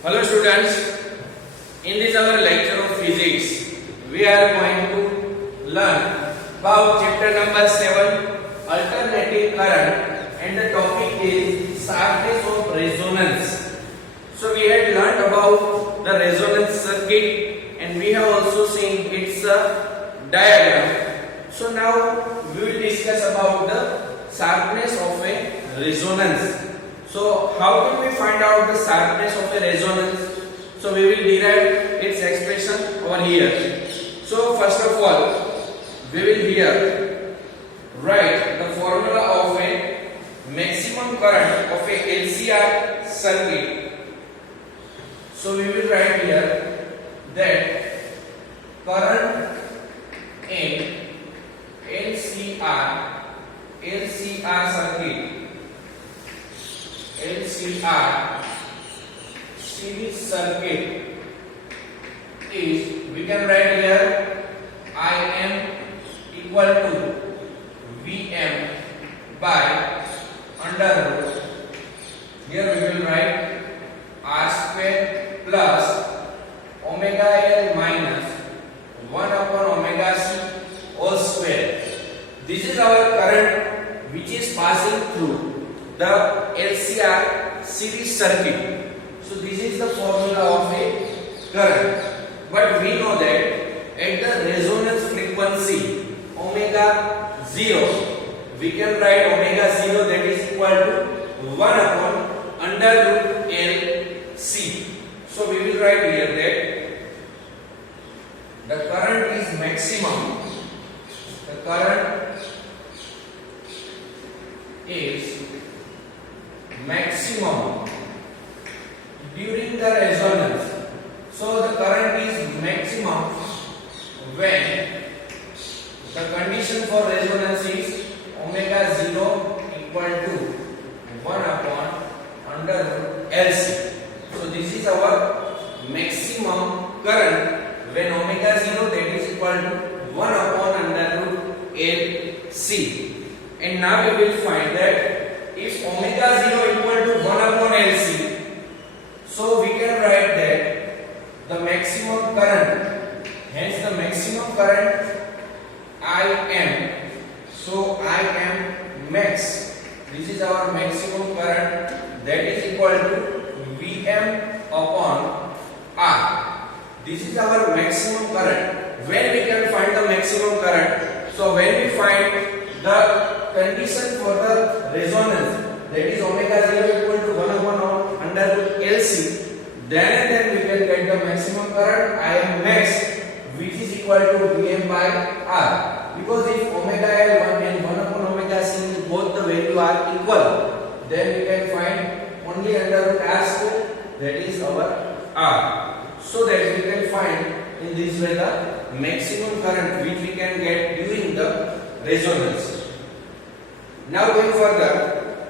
Hello students, in this our lecture of physics, we are going to learn about chapter number 7, alternating current, and the topic is sharpness of resonance. So we had learned about the resonance circuit and we have also seen its diagram. So now we will discuss about the sharpness of a resonance. So how can we find out the sharpness of a resonance? So we will derive its expression over here. So first of all, we will here write the formula of a maximum current of a LCR circuit. So we will write here that current in LCR circuit, LCR series circuit is, we can write here Im equal to Vm by under root. Here we will write R square plus omega L minus 1 upon omega C whole square. This is our current which is passing through the LCR series circuit. So this is the formula of a current. But we know that at the resonance frequency omega 0, we can write omega 0 that is equal to 1 upon under root LC. So we will write here that the current is maximum. The current is maximum during the resonance. So the current is maximum when the condition for resonance is omega 0 equal to 1 upon under root LC. So this is our maximum current when omega 0 that is equal to 1 upon under root LC. And now we will find that if omega 0 equal to 1 upon LC, so we can write that the maximum current, hence the maximum current Im, so Im max, this is our maximum current, that is equal to Vm upon R. This is our maximum current. When we can find the maximum current? So when we find the condition for the resonance, that is omega 0 equal to 1 upon under root LC, then we can get the maximum current Im max, which is equal to Vm by R. Because if omega L 1 and 1 upon omega C both the value are equal, then we can find only under root R square, that is our R. So that we can find in this way the maximum current which we can get during the resonance. Now going further,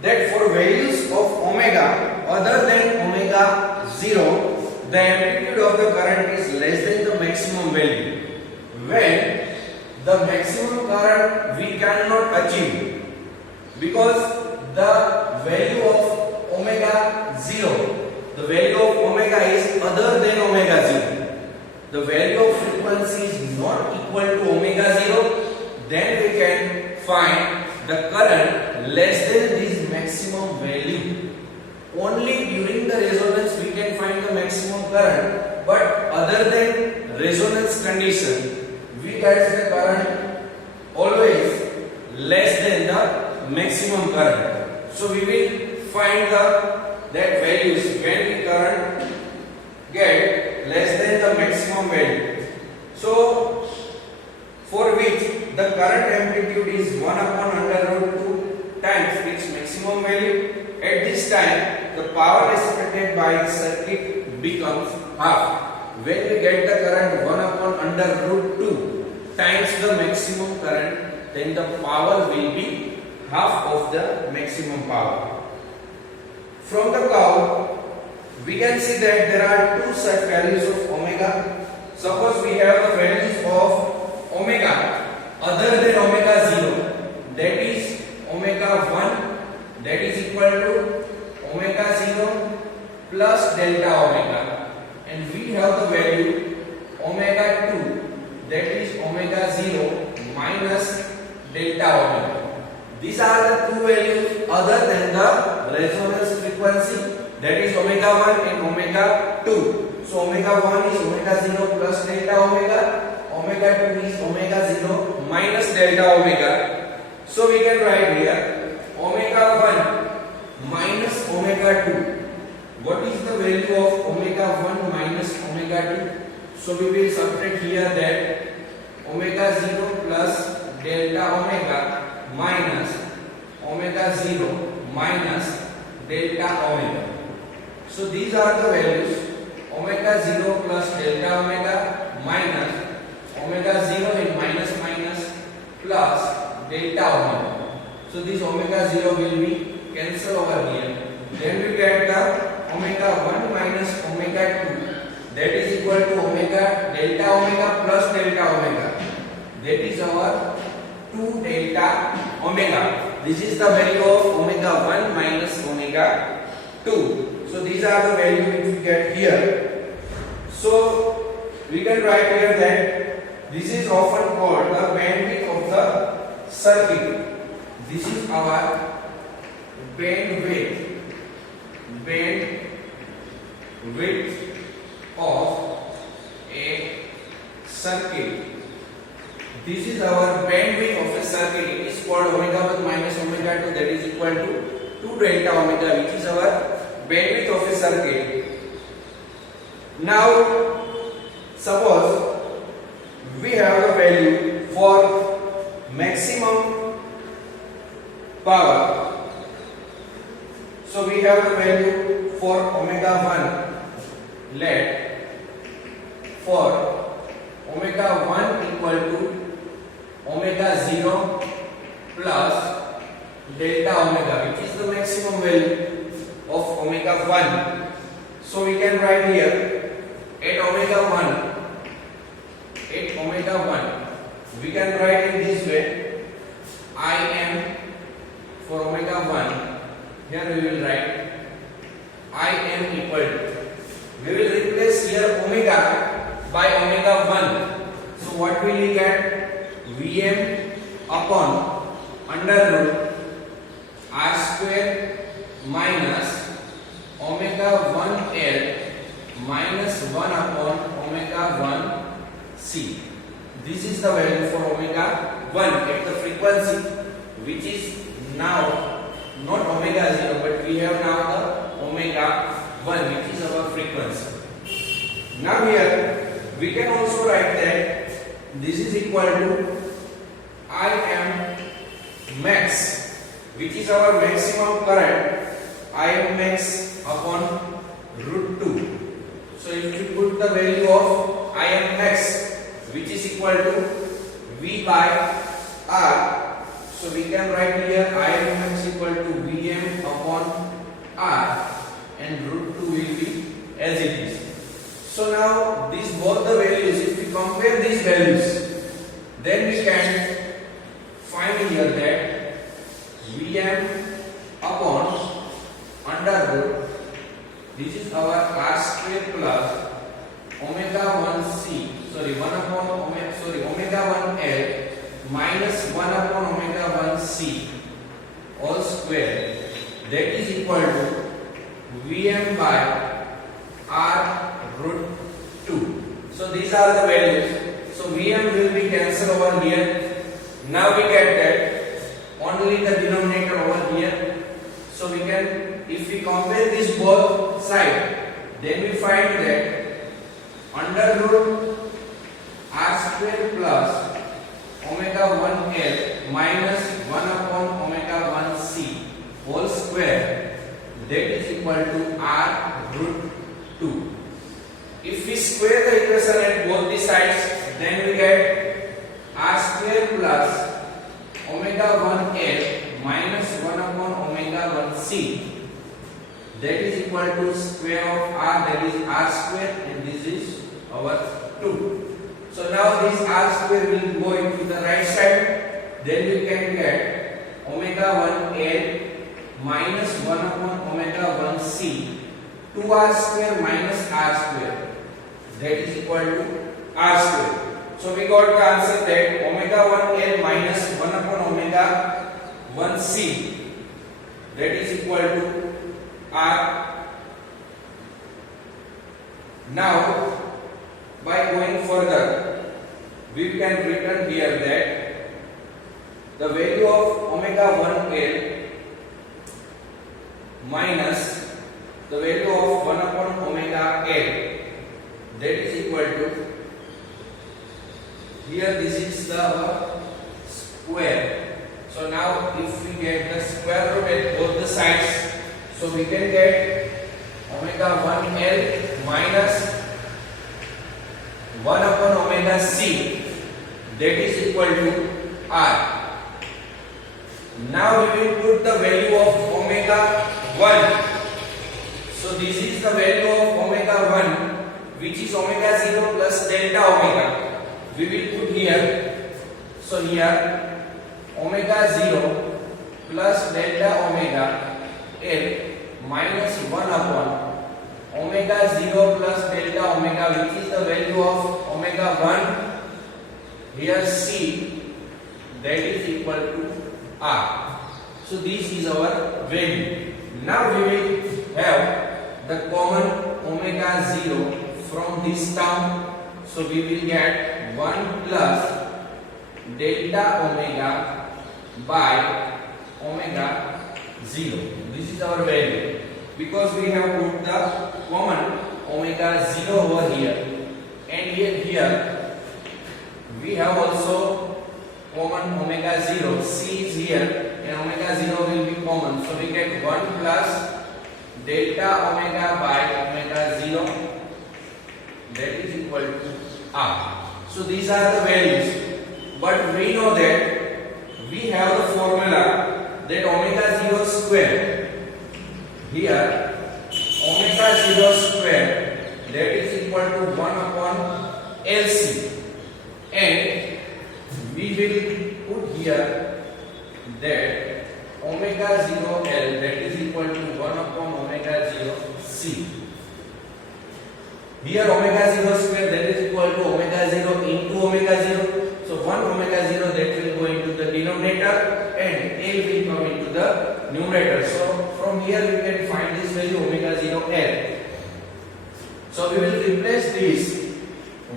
that for values of omega other than omega 0, the amplitude of the current is less than the maximum value. When the maximum current we cannot achieve because the value of omega 0, the value of omega is other than omega 0. The value of frequency is not equal to omega 0, then we can find the current less than this maximum value. Only during the resonance we can find the maximum current, but other than resonance condition we get the current always less than the maximum current. So we will find that values when we current get less than the maximum value. So for which the current amplitude is 1 upon under root 2 times its maximum value. At this time, the power dissipated by the circuit becomes half. When we get the current 1 upon under root 2 times the maximum current, then the power will be half of the maximum power. From the curve, we can see that there are two such values of omega. Suppose we have the values of omega other than omega 0, that is omega 1, that is equal to omega 0 plus delta omega, and we have the value omega 2, that is omega 0 minus delta omega. These are the two values other than the resonance frequency, that is omega 1 and omega 2. So omega 1 is omega 0 plus delta omega, omega 2 is omega 0 minus delta omega. So we can write here omega 1 minus omega 2. What is the value of omega 1 minus omega 2? So we will subtract here that omega 0 plus delta omega minus omega 0 minus delta omega. So these are the values omega 0 plus delta omega minus omega 0 and minus plus delta omega. So this omega 0 will be cancelled over here. Then we get the omega 1 minus omega 2, that is equal to omega delta omega plus delta omega. That is our 2 delta omega. This is the value of omega 1 minus omega 2. So these are the values which we get here. So we can write here that this is often called the bandwidth of the circuit. This is our bandwidth of a circuit. This is our bandwidth of a circuit. It is called omega 1 minus omega 2, that is equal to 2 delta omega, which is our bandwidth of a circuit. Now suppose we have the value for maximum power. So we have the value for omega 1. Let for omega 1 equal to omega 0 plus delta omega, which is the maximum value of omega 1. So we can write here at omega 1 we can write in this way. I am for omega 1. Here we will write I am equal to, we will replace here omega by omega 1. So what will we get? Vm upon under root r square minus omega 1L minus 1 upon omega 1C. This is the value for omega 1 at the frequency, which is now not omega 0, but we have now the omega 1, which is our frequency. Now here we can also write that this is equal to I am max, which is our maximum current, I am max upon root 2. So if you put the value of I am max, which is equal to V by R, so we can write here I am max equal to Vm upon R, and root 2 will be as it is. So now these both the values, if we compare these values, then we can find here that Vm upon under root, this is our r square plus omega 1c, omega 1L minus 1 upon omega 1c all square, that is equal to Vm by r root 2. So these are the values. So Vm will be cancelled over here. Now we get that only the denominator over here. So we can, if we compare this both side, then we find that under root r square plus omega 1L minus 1 upon omega 1c whole square, that is equal to r root 2. If we square the equation at both the sides, then we get r square plus omega 1L minus 1 upon omega 1c, that is equal to square of r, that is r square, and this is our 2. So now this r square will go into the right side, then we can get omega 1L minus 1 upon omega 1c 2r square minus r square, that is equal to r square. So we got the answer that omega 1 L minus 1 upon omega 1 C, that is equal to r. Now by going further, we can written here that the value of omega 1 L minus the value of 1 upon omega L, that is equal to, here this is the square. So now if we get the square root at both the sides, so we can get omega 1 L minus 1 upon omega C, that is equal to R. Now we will put the value of omega 1. So this is the value of omega 1, which is omega 0 plus delta omega. We will put here. So here omega 0 plus delta omega L minus 1 upon omega 0 plus delta omega, which is the value of omega 1, here C, that is equal to R. So this is our value. Now we will have the common omega 0 from this term. So we will get 1 plus delta omega by omega 0. This is our value, because we have put the common omega 0 over here, and here we have also common omega 0. C is here and omega 0 will be common, so we get 1 plus delta omega by omega 0, that is equal to R. So these are the values, but we know that we have the formula that omega 0 square, here omega 0 square, that is equal to 1 upon LC, and we will put here that omega 0 L, that is equal to 1 upon omega 0 C. Here omega 0 square, that is equal to omega 0 into omega 0. So 1 omega 0, that will go into the denominator and L will come into the numerator. So from here we can find this value omega 0 L. So we will replace this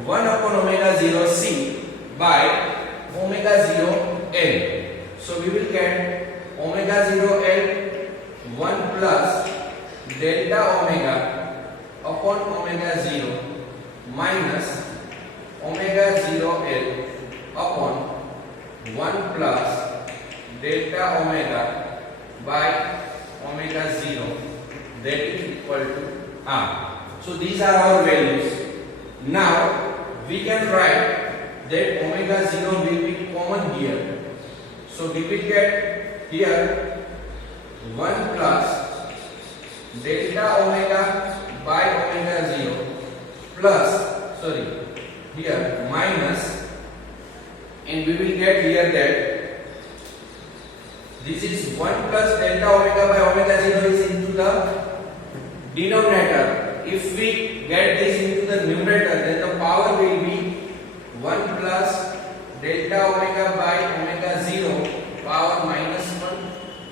1 upon omega 0 C by omega 0 L. So we will get omega 0 L 1 plus delta omega upon omega 0 minus omega 0 L upon 1 plus delta omega by omega 0, that is equal to R. So these are our values. Now we can write that omega 0 will be common here. So we will get here 1 plus delta omega by omega 0 plus, here minus, and we will get here that this is 1 plus delta omega by omega 0 is into the denominator. If we get this into the numerator, then the power will be 1 plus delta omega by omega 0 power minus 1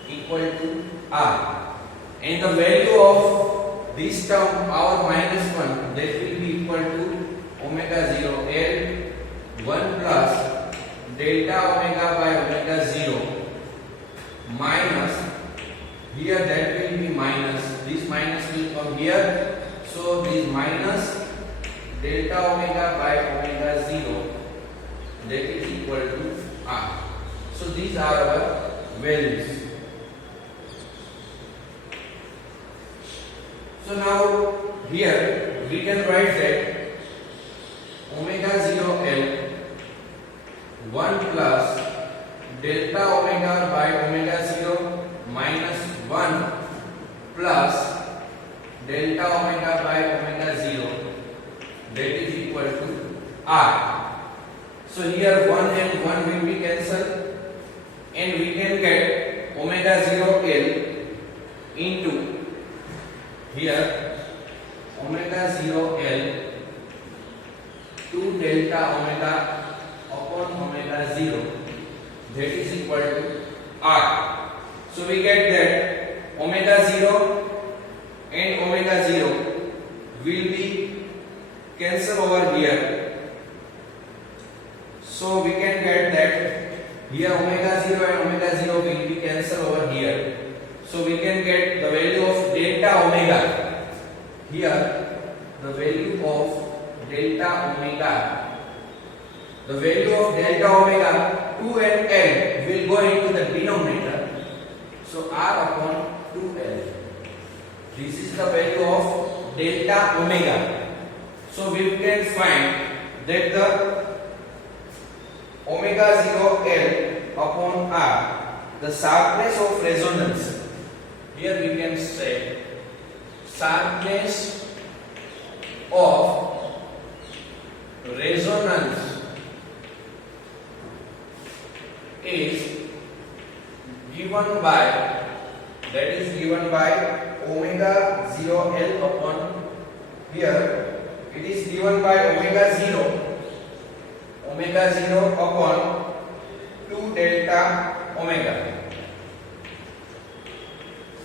equal to R. And the value of this term power minus 1, that will be equal to omega 0 L 1 plus delta omega by omega 0 minus, here that will be minus, this minus will come here. So this minus delta omega by omega 0, that is equal to R. So these are our values. So now here we can write that omega 0 L 1 plus delta omega by omega 0 minus 1 plus delta omega by omega 0, that is equal to R. So here 1 and 1 will be cancelled, and we can get omega 0 L into here that is equal to R. So we get that omega 0 and omega 0 will be cancel over here. So we can get that here omega 0 and omega 0 will be cancel over here. So we can get the value of delta omega. Here the value of delta omega. The value of delta omega 2 and L will go into the denominator. So R upon 2L. This is the value of delta omega. So we can find that the omega 0 L upon R, the sharpness of resonance. Here we can say sharpness of resonance is given by, that is given by omega 0 L upon, here it is given by omega 0 upon 2 delta omega.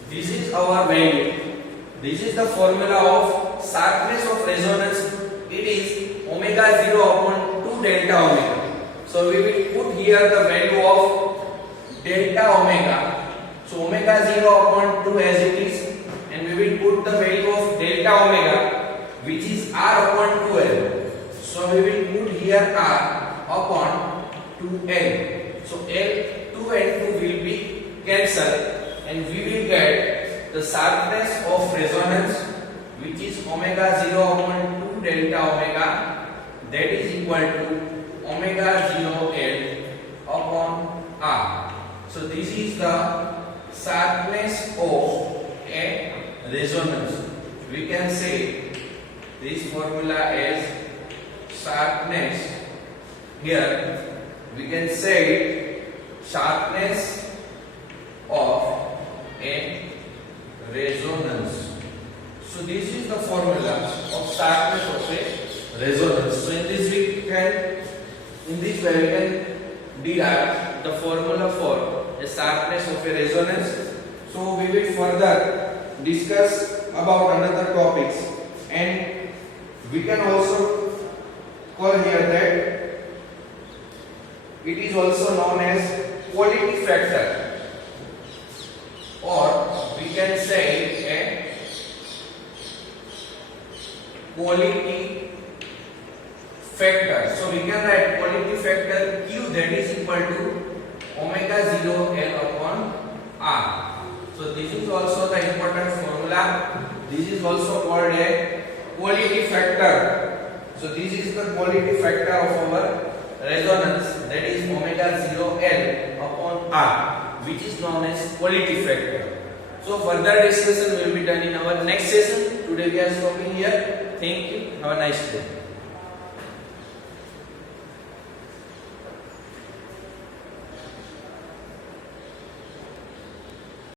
This is our value. This is the formula of sharpness of resonance. It is omega 0 upon 2 delta omega. So we will put here the value of delta omega. So omega 0 upon 2 as it is, and we will put the value of delta omega, which is R upon 2L. So we will put here R upon 2L. So L 2 and 2 will be cancelled, and we will get the sharpness of resonance, which is omega 0 upon 2 delta omega, that is equal to omega 0 L upon R. So this is the sharpness of a resonance. We can say this formula as sharpness. Here we can say sharpness of a resonance. So this is the formula of sharpness of a resonance. So in this way we can derive the formula for a sharpness of a resonance. So we will further discuss about another topics, and we can also call here that it is also known as quality factor, or we can say a quality factor. So we can write quality factor Q, that is equal to omega 0 L upon R. So this is also the important formula. This is also called a quality factor. So this is the quality factor of our resonance, that is omega 0 L upon R, which is known as quality factor. So further discussion will be done in our next session. Today we are stopping here. Thank you. Have a nice day.